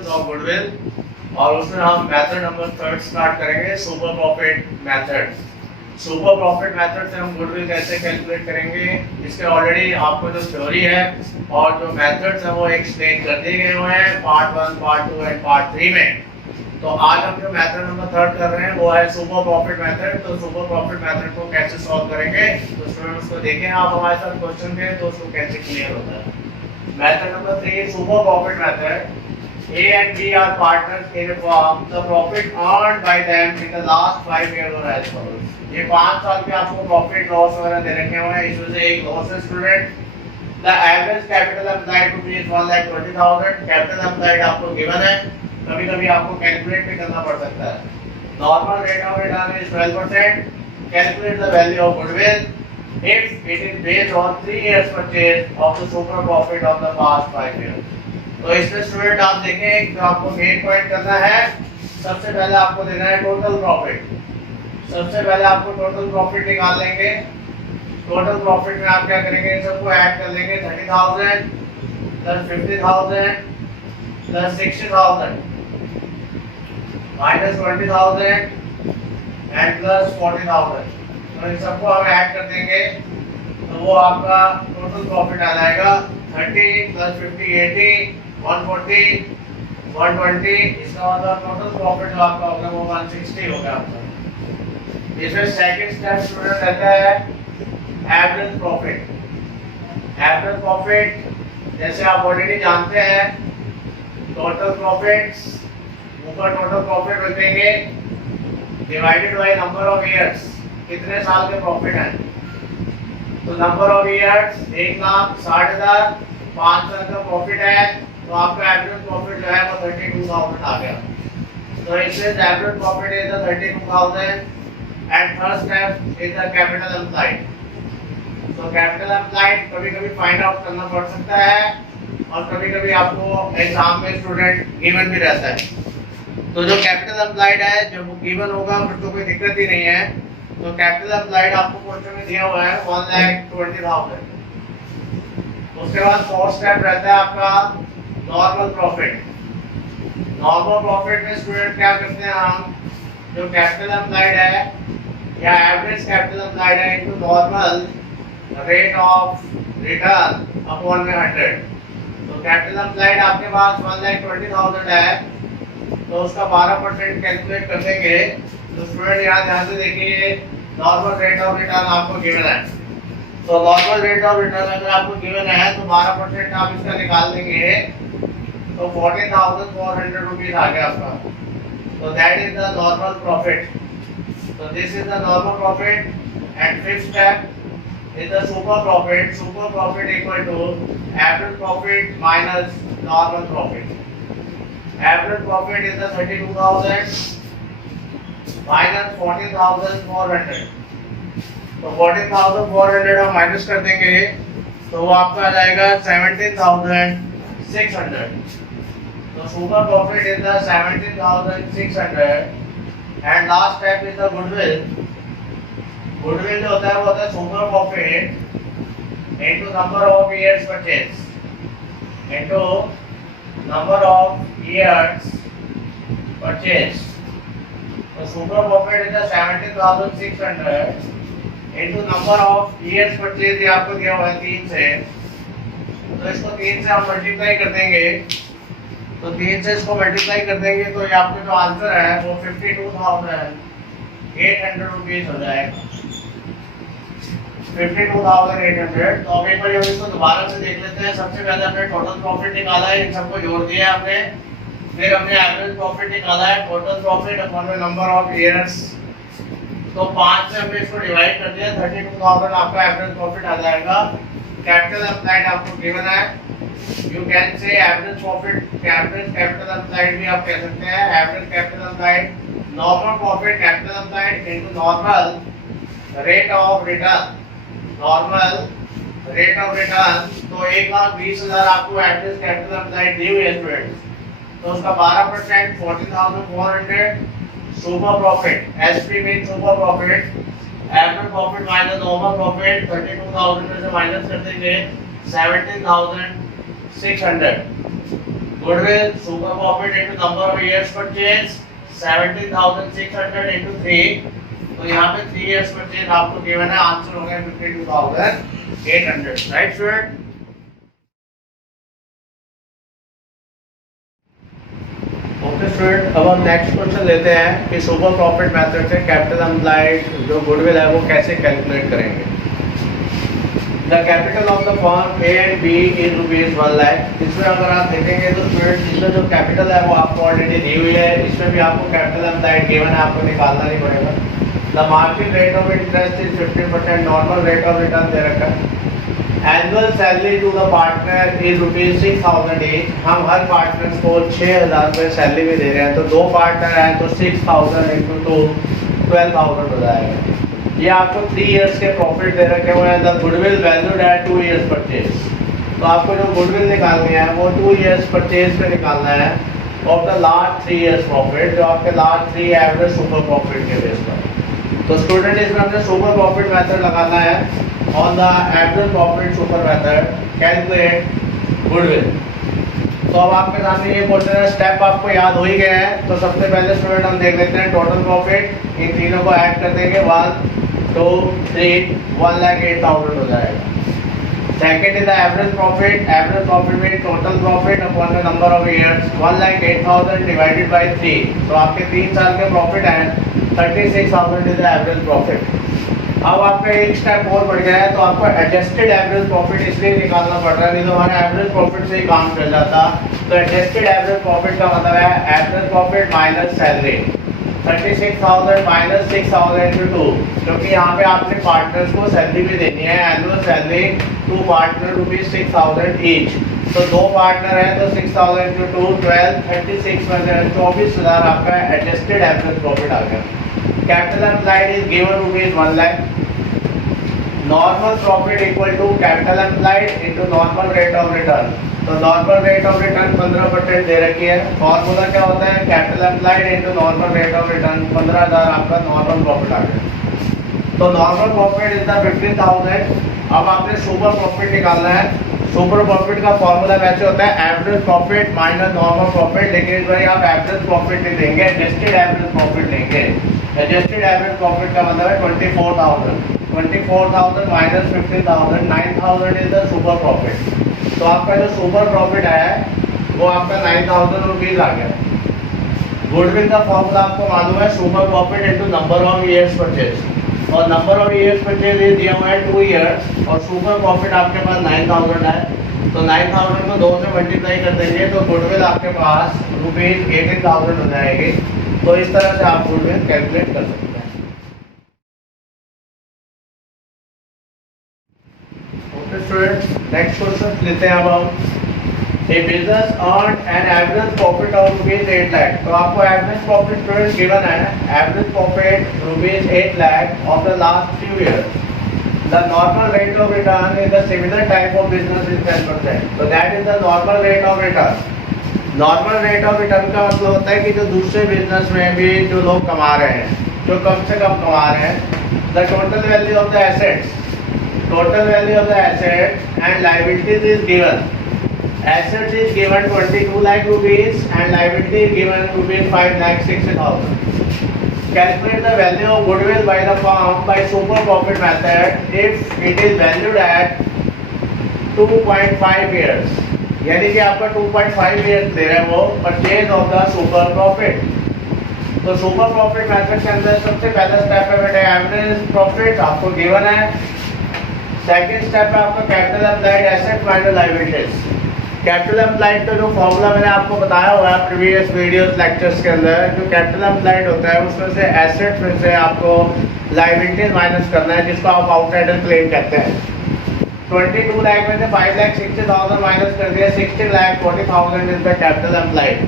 Average of goodwill, और उसमें हम मेथड नंबर 3 स्टार्ट करेंगे, super profit method. Super profit method से हम गुडविल कैसे कैलकुलेट करेंगे, इसके ऑलरेडी आपको जो थ्योरी है और जो मेथड्स है वो एक्सप्लेन कर दिए गए हुए हैं पार्ट 1, पार्ट 2 एंड पार्ट 3 में। तो आज हम जो मेथड नंबर 3 कर रहे हैं वो है सुपर प्रॉफिट मेथड। तो सुपर प्रॉफिट मेथड को कैसे सॉल्व करेंगे, तो स्टूडेंट्स को देखें आप हमारे साथ क्वेश्चन के, तो उसको कैसे क्लियर होता है। Method number 3, super profit method. A and B are partners in a firm. The profit earned by them in the last 5 years are as follows. ये 5 साल के आपको प्रॉफिट लॉस वगैरह दे रखे हुए हैं, इसमें से एक लॉस है student. The average capital employed to be is 1,20,000. Capital employed आपको गिवन है, कभी-कभी आपको कैलकुलेट भी करना पड़ सकता है। Normal rate of return is 12%. Calculate the value of goodwill if it is based on 3 years purchase of the super profit of the past 5 years. तो इसमें स्टूडेंट आप देखें तो आपको मेन पॉइंट करना है, सबसे पहले आपको देना है टोटल प्रॉफिट। सबसे पहले आपको टोटल प्रॉफिट निकाल लेंगे। टोटल प्रॉफिट में आप क्या करेंगे, इन सबको ऐड कर लेंगे। 30,000 plus 50,000 plus 60,000 minus 20,000 and plus 40,000। तो इन सबको हम ऐड कर देंगे तो वो आपका टोटल प्रॉफिट आ जाएगा 30 प्लस 50 80 140 120। इसका मतलब टोटल प्रॉफिट जो आपका होगा वो 160 होगा आपका। इसमें सेकंड स्टेप स्टूडेंट रहता है एवरेज प्रॉफिट। एवरेज प्रॉफिट जैसे आप ऑलरेडी जानते हैं, टोटल प्रॉफिट्स ऊपर टोटल प्रॉफिट रखेंगे divided by number of years, कितने साल के प्रॉफिट है। तो नंबर ऑफ इयर्स 1,60,000, 5 साल का प्रॉफिट है, तो आपका एवरेज प्रॉफिट जो है वो 32,000 आ गया। तो इसमें average profit is 32,000 and third step is the capital employed. तो कैपिटल एम्प्लॉयड कभी-कभी फाइंड आउट करना पड़ सकता है और कभी-कभी आपको एग्जाम में स्टूडेंट गिवन भी रहता है। तो जो कैपिटल एम्प्लॉयड है जब वो गिवन होगा फिर तो कोई दिक्कत ही नहीं है। तो कैपिटल एम्प्लॉयड आपको क्वेश्चन में दिया हुआ है 1,20,000। उसके बाद फोर्थ स्टेप रहता है आपका नॉर्मल प्रॉफिट। नॉर्मल प्रॉफिट में स्टूडेंट क्या करते हैं, हम जो कैपिटल एम्प्लॉयड है या एवरेज कैपिटल एम्प्लॉयड है into normal rate of return upon में 100। तो कैपिटल एम्प्लॉयड आपके पास 1,20,000 है, तो उसका 12% कैलकुलेट कर देंगे। तो स्टूडेंट यहाँ ध्यान से देखिए, नॉर्मल रेट ऑफ रिटर्न आपको गिवन है। तो नॉर्मल रेट ऑफ रिटर्न अगर आपको गिवन है तो 12% आप इसका निकाल देंगे तो 14,400 रुपीज आ गया आपका। तो that is the normal profit. तो this is the normal profit and fifth step is the super profit. Super profit equal to average profit minus normal profit. Average profit is the 32,000 minus 14,400। तो 14,400 हम minus कर देंगे तो वो आपका आ जाएगा 17,600। तो super profit is the 17,600 and last step is the goodwill. Goodwill जो होता है वो होता है super profit into number of years purchase into number of years purchase. तो super profit is the 17,600 into number of years purchase, ये आपको दिया हुआ है 3 से। तो इसको 3 से हम मल्टीप्लाई कर देंगे। तो 3 से इसको मल्टीप्लाई कर देंगे तो ये आपका जो आंसर है वो 52,800 रुपीज हो जाएगा। 52,800। तो अब एक बार हम इसको दोबारा से देख लेते हैं। सबसे पहले हमने टोटल प्रॉफिट निकाला है, इन सबको जोड़ दिया हमने। फिर हमने एवरेज प्रॉफिट निकाला है, टोटल प्रॉफिट अपॉन में नंबर ऑफ इयर्स। तो 5 से हमने इसको डिवाइड कर दिया, 32,000 आपका एवरेज प्रॉफिट आ जाएगा। कैपिटल एम्प्लॉयड आपको गिवन है, you can say average profit, average capital employed भी आप कह सकते हैं। Average capital employed normal profit capital employed into normal rate of return. Normal rate of return तो 1,20,000 आपको एवरेज कैपिटल एम्प्लॉयड दी हुई है स्टूडेंट्स, तो उसका 12% 14,400। Super profit SP mean super profit, average profit minus normal profit 32,000 में से minus कर देंगे 17,600। Goodwill super profit into number of years purchase 17,600 into 3, तो यहाँ पे 3 इयर्स परचेज आपको गिवन है, आंसर हो गया 52,800, राइट स्टूडेंट। ओके स्टूडेंट, अब हम नेक्स्ट क्वेश्चन लेते हैं कि सुपर प्रॉफिट मेथड से कैपिटल एम्प्लॉयड जो गुडविल है वो कैसे कैलकुलेट करेंगे। The capital of the firm A and B is rupees 1 lakh. इसमें अगर आप देखेंगे तो स्टूडेंट इसमें जो कैपिटल है वो आपको ऑलरेडी दी हुई है, इसमें भी आपको कैपिटल एम्प्लॉयड गिवन है, आपको निकालना नहीं पड़ेगा। The market rate of interest is 15%, normal rate of return दे रखा है। Annual salary to the partner is rupees 6,000 each. हम हर पार्टनर को 6,000 रुपये सैलरी में दे रहे हैं, तो 2 पार्टनर हैं तो 6,000 इंटू 2 12,000 हो जाएगा। ये आपको 3 इयर्स के प्रॉफिट दे रखे हुए हैं। The goodwill valued at 2 years purchase, तो आपको जो गुडविल निकालनी है वो 2 इयर्स परचेज पे निकालना है of the last 3 years profit, जो आपके लास्ट 3 एवरेज सुपर प्रॉफिट के बेस पर। तो स्टूडेंट इसमें हमने सुपर प्रॉफिट मेथड लगाना है on the average profit super method calculate goodwill. तो अब आपके सामने ये क्वेश्चन है, स्टेप आपको याद हो ही गए हैं। तो सबसे पहले स्टूडेंट हम देख लेते हैं टोटल प्रॉफिट, इन तीनों को ऐड कर देंगे 1 2 3 1,08,000 हो जाएगा। Second is the average profit में total profit upon the number of years 1,08,000 divided by 3, तो आपके 3 साल के प्रॉफिट हैं 36,000 इज द एवरेज प्रॉफिट। अब आपका एक स्टेप और बढ़ गया है, तो आपको एडजस्टेड एवरेज प्रॉफिट इसलिए निकालना पड़ रहा है, नहीं तो हमारा एवरेज प्रॉफिट से ही काम चल जाता। तो एडजस्टेड एवरेज प्रॉफिट का मतलब है average profit minus salary, 36,000 minus 6,000 into 2, क्योंकि यहाँ पे आपने पार्टनर्स को सैलरी भी देनी है, annual salary 2 partner rupees 6,000 each. तो 2 पार्टनर है तो 6,000 इंटू 2 12 36 में 24,000 आपका एडजस्टेड एवरेज प्रॉफिट आ गया। Capital employed is given rupees 1 lakh. Normal profit equal to capital employed into normal rate of return. तो नॉर्मल रेट ऑफ रिटर्न 15% दे रखी है। फॉर्मूला क्या होता है, capital employed into normal rate of return, 15,000 आपका नॉर्मल प्रॉफिट आ गया। तो नॉर्मल प्रॉफिट इज द 15,000। अब आपने सुपर प्रॉफिट निकालना है। सुपर प्रॉफिट का फॉर्मूला वैसे होता है average profit minus normal profit, लेकिन इस बार आप एवरेज प्रॉफिट नहीं देंगे, एडजस्टेड एवरेज प्रॉफिट लेंगे। एडजस्टेड एवरेज प्रॉफिट का मतलब है 24,000 minus 15,000 9,000 is the super profit. तो आपका जो सुपर प्रॉफिट आया है वो आपका 9,000 रुपीज आ गया। गुडविल का फॉर्मूला आपको मालूम है, super profit into number of years purchase, और नंबर ऑफ इयर्स परचेज ये दिया हुआ है 2 इयर्स, और सुपर प्रॉफिट आपके पास 9,000 है। तो 9,000 को 2 से मल्टीप्लाई कर देंगे तो गुडविल आपके पास रुपीज 18,000 हो जाएगी। तो इस तरह से आप गुडविल कैलकुलेट कर सकते हैं। ओके स्टूडेंट्स, नेक्स्ट क्वेश्चन लेते हैं अब हम। A business earned an average profit of rupees 8 lakh। तो आपको एवरेज प्रॉफिट स्टूडेंट गिवन है, average profit rupees 8 lakh of the last few years. The normal rate of return in the similar type of business is 10%। So that is the normal rate of return। Normal rate of return का मतलब होता है कि जो दूसरे business में भी जो लोग कमा रहे हैं, जो कम से कम कमा रहे हैं, the total value of the assets, total value of the assets and liabilities is given। Assets is given 22 lakh rupees and liability is given rupees 5,60,000। Calculate the value of goodwill by the firm by super profit method if it is valued at 2.5 years। यानी कि आपका 2.5 years दे रहे हैं वो purchase of the super profit. तो super profit method के अंदर सबसे पहला स्टेप है बेटे एवरेज प्रॉफिट आपको गिवन है। सेकंड स्टेप है आपका capital employed asset minus liabilities. Capital employed का जो फॉर्मूला मैंने आपको बताया हुआ है प्रीवियस वीडियोस लेक्चर्स के अंदर, जो कैपिटल एम्प्लॉयड होता है उसमें से एसेट में से आपको लायबिलिटीज माइनस करना है, जिसको आप आउटसाइडर क्लेम कहते हैं। 22 लाख में से 5,60,000 माइनस कर दिया, 60,40,000 is the capital employed.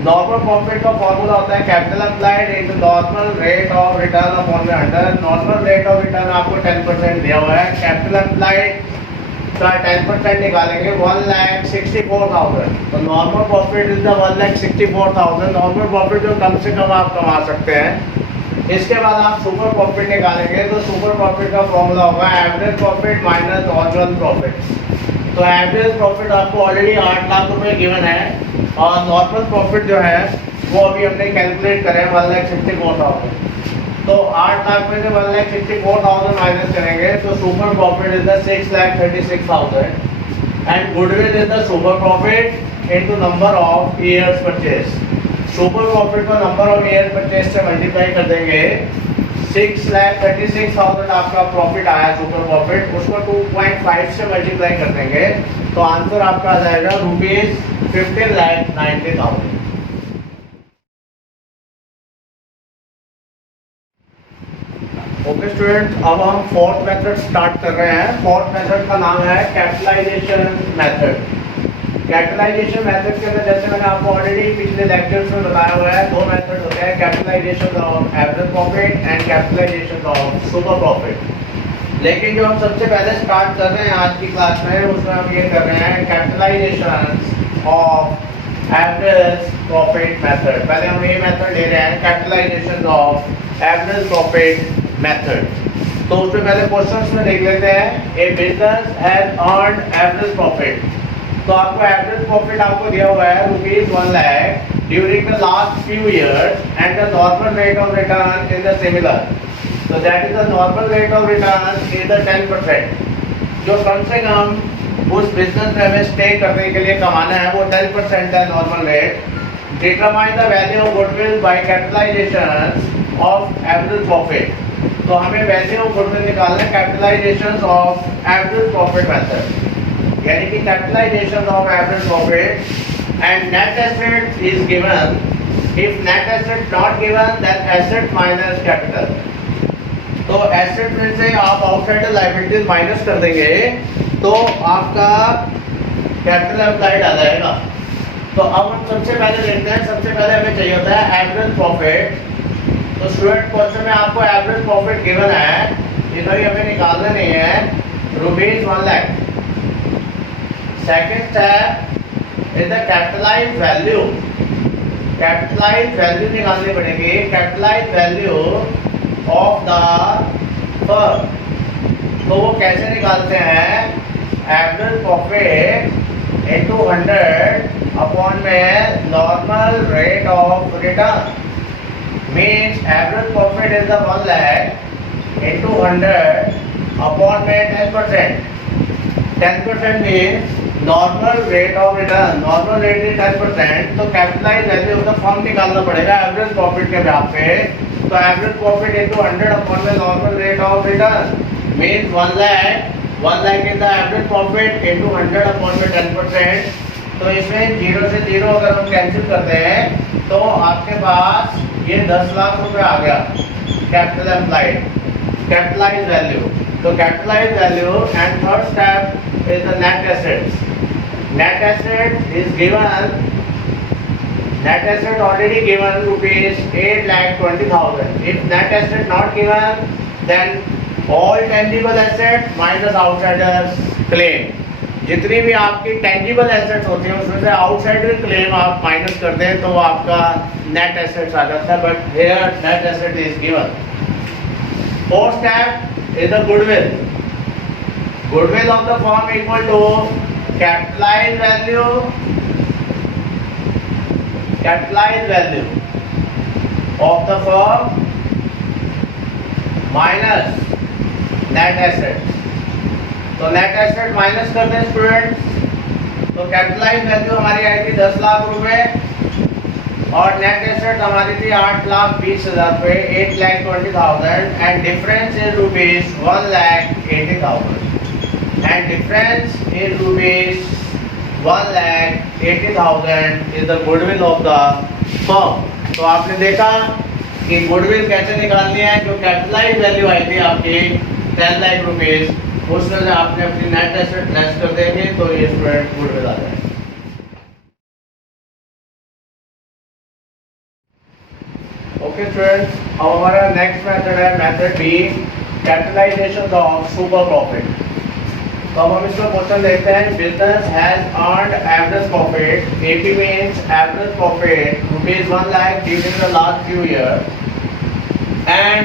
Normal profit का फॉर्मूला होता है capital employed into normal rate of return upon 100। Normal rate of return आपको 10% दिया हुआ है, कैपिटल एम्प्लॉयड का 10% निकालेंगे 1,64,000। तो normal profit is the 1,64,000, normal profit जो कम से कम आप कमा सकते हैं। इसके बाद आप सुपर प्रॉफिट निकालेंगे तो सुपर प्रॉफिट का फॉर्मूला होगा average profit minus normal profit. तो एवरेज प्रॉफिट आपको ऑलरेडी 8 लाख रुपए गिवन है और नॉर्मल प्रॉफिट जो है वो अभी हमने कैलकुलेट करें 1,64,000। तो 8 लाख में से 1,64,000 माइनस करेंगे तो super profit is the 6,36,000 and goodwill is the super profit into number of years purchase. Super profit को नंबर ऑफ ईयर परचेज से मल्टीप्लाई कर देंगे। 6,36,000 आपका प्रॉफिट आया सुपर प्रॉफिट, उसको 2.5 से मल्टीप्लाई कर देंगे तो आंसर आपका आ जाएगा ₹15,90,000। ओके स्टूडेंट्स, अब हम फोर्थ मेथड स्टार्ट कर रहे हैं। फोर्थ मेथड का नाम है कैपिटलाइजेशन मेथड। कैपिटलाइजेशन मेथड के अंदर जैसे मैंने आपको ऑलरेडी पिछले लेक्चर्स में बताया हुआ है, दो मेथड होते हैं, capitalisation of average profit and capitalization of super profit. लेकिन जो हम सबसे पहले स्टार्ट कर रहे हैं आज की क्लास में, उसमें हम ये कर रहे हैं capitalisation of average profit method. पहले हम ये मेथड ले रहे हैं capitalisation of average profit method. तो उसमें पहले क्वेश्चंस में देख लेते हैं। A business has earned average profit. तो आपको एवरेज प्रॉफिट आपको दिया हुआ है ₹1 lakh during the last few years and the normal rate of return is the similar. So that is the normal rate of return is the 10%। जो कम से कम उस business में हमें स्टे करने के लिए कमाना है वो 10% है normal rate. Determine the value of goodwill by capitalization of average profit. तो हमें वैल्यू ऑफ गुडविल निकालना है capitalization of average profit method, यानी कि capitalization of average profit and net asset is given. If net asset not given then asset minus capital. तो asset में से आप आउटसाइडर लायबिलिटीज माइनस कर देंगे तो आपका कैपिटल एम्प्लॉयड आ जाएगा। तो अब हम सबसे पहले देखते हैं, सबसे पहले हमें चाहिए होता है एवरेज प्रॉफिट। तो स्टूडेंट क्वेश्चन में आपको एवरेज प्रॉफिट गिवन है, इधर ही हमें निकालना नहीं है, ₹1 lakh. Second step is the capitalised value. Capitalised value निकालनी पड़ेगी, capitalised value of the firm. तो वो कैसे निकालते हैं? एवरेज प्रॉफिट इनटू 100 अपॉन में normal rate of return. Means average profit is the 1 lakh into 100 upon में 10%। 10% means normal rate of return. Normal rate is 10%। तो capitalised value of the firm निकालना पड़ेगा एवरेज प्रॉफिट के ब्याज पे। तो एवरेज प्रॉफिट इनटू 100 अपॉन में normal rate of return means 1 lakh is the average profit into 100 upon में 10%। तो इसमें 0 से 0 अगर हम कैंसिल करते हैं तो आपके पास ये 10 लाख रुपए आ गया कैपिटल एम्प्लॉयड, कैपिटलाइज्ड वैल्यू। तो capitalised value and third step is the net assets. Net asset is given, net asset already given ₹8,20,000. If net asset not given, then all tangible asset minus outsiders claim। जितनी भी आपकी tangible assets होती हैं उसमें से outsider claim आप minus कर दें तो वो आपका net assets आ जाता है, but here net asset is given। Fourth step is the goodwill। Goodwill of the firm equal to capitalized value of the firm minus net assets। तो net asset माइनस कर दें स्टूडेंट्स। तो capitalised value हमारी आई थी 10 लाख रुपए और net asset हमारी थी 8,20,000 रुपए, 8,20,000 and difference is ₹1,80,000 and difference is ₹1,80,000 is the goodwill of the firm। तो आपने देखा कि गुडविल कैसे निकालनी है। जो कैपिटलाइज्ड वैल्यू आई थी आपकी 10 लाख रुपीज, उसमें से आपने अपनी नेट एसेट लेस कर देंगे तो ये स्टूडेंट गुडविल आ जाएगा। ओके स्टूडेंट्स, अब हमारा नेक्स्ट मेथड है method B, capitalization of super profit. तो अब हम इसका क्वेश्चन देखते हैं। Business has earned average profit, AP means average profit ₹1 lakh during the last few year and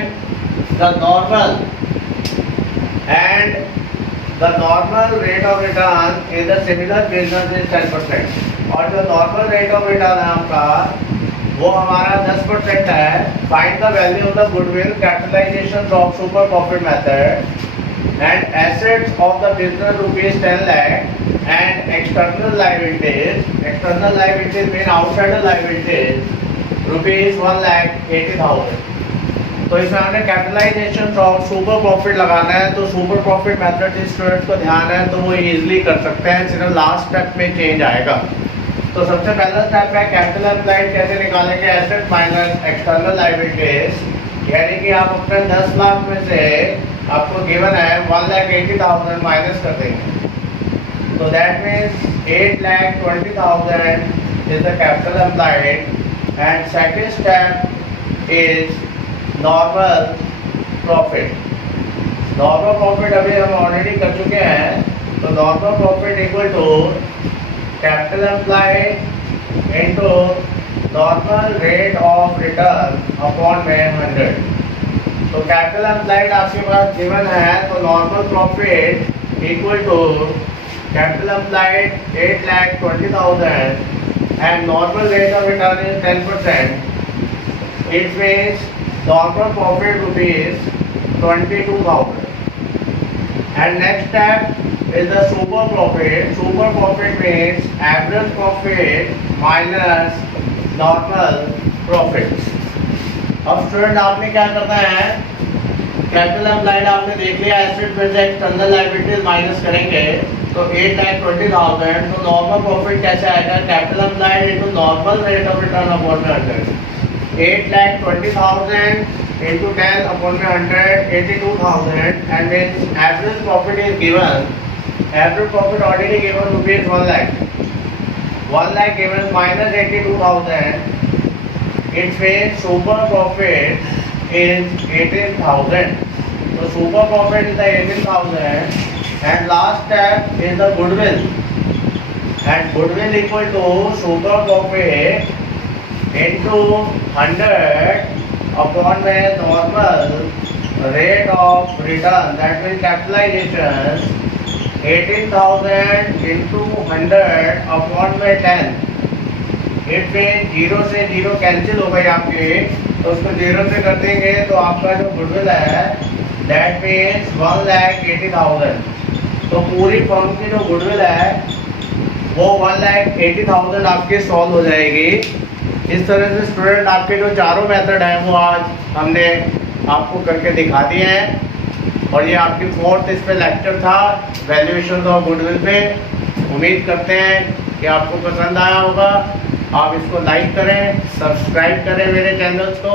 the the normal rate of return in the similar business is 10%. और जो normal rate of return है आपका वो हमारा 10% है. Find the value of the goodwill, capitalization of super profit method and assets of the business rupees 10 lakh and external liabilities. External liabilities mean outside the liabilities rupees 1,80,000. तो इसमें हमने capitalisation of super profit लगाना है. तो super profit method students को ध्यान है तो वो इजीली कर सकते हैं, सिर्फ लास्ट स्टेप में चेंज आएगा. तो सबसे पहला स्टेप है कैपिटल एम्प्लॉयड कैसे निकालेंगे, एसेट माइनस एक्सटर्नल लायबिलिटीज. यानी कि आप अपने 10 लाख में से आपको गिवन है 1,80,000 माइनस कर देंगे. तो that means 8,20,000 is the capital employed. And second step is normal profit. Normal profit अभी हम ऑलरेडी कर चुके हैं. तो normal profit equal to capital employed into normal rate of return upon में 100. तो कैपिटल एम्प्लॉयड आपके पास गिवन है तो normal profit equal to capital employed 8,20,000 and normal rate of return is 10%. It means normal profit rupees 22,000. And next step is the super profit. Super profit means average profit minus normal profits. अब student आपने क्या करना है, capital employed आपने देख लिया, asset में से एक्सटर्नल लायबिलिटीज माइनस करेंगे तो 8,20,000. तो नॉर्मल प्रॉफिट कैसे आएगा, capital employed into normal rate of return upon 100. 8,20,000 into 10 upon 100, 82,000, and means average profit is given. Average profit already given rupees 1 lakh. 1 lakh given minus 82,000. It means super profit is 18,000. So super profit is the 18,000. And last step is the goodwill. And goodwill equal to super profit into 100 upon the normal rate of return, that means capitalization 18,000 into 100 upon by 10. It में 0 से 0 cancel हो गई आपकी, तो उसको 0 से कर देंगे तो आपका जो गुडविल है दैट मीन्स 1,80,000. तो पूरी फर्म की जो गुडविल है वो 1,80,000 आपकी सॉल्व हो जाएगी. इस तरह से स्टूडेंट आपके जो चारों मेथड हैं वो आज हमने आपको करके दिखा दिए हैं. और ये आपकी 4th इस पे लेक्चर था वैल्यूएशन ऑफ गुडविल पे. उम्मीद करते हैं कि आपको पसंद आया होगा. आप इसको लाइक करें, सब्सक्राइब करें मेरे चैनल्स को.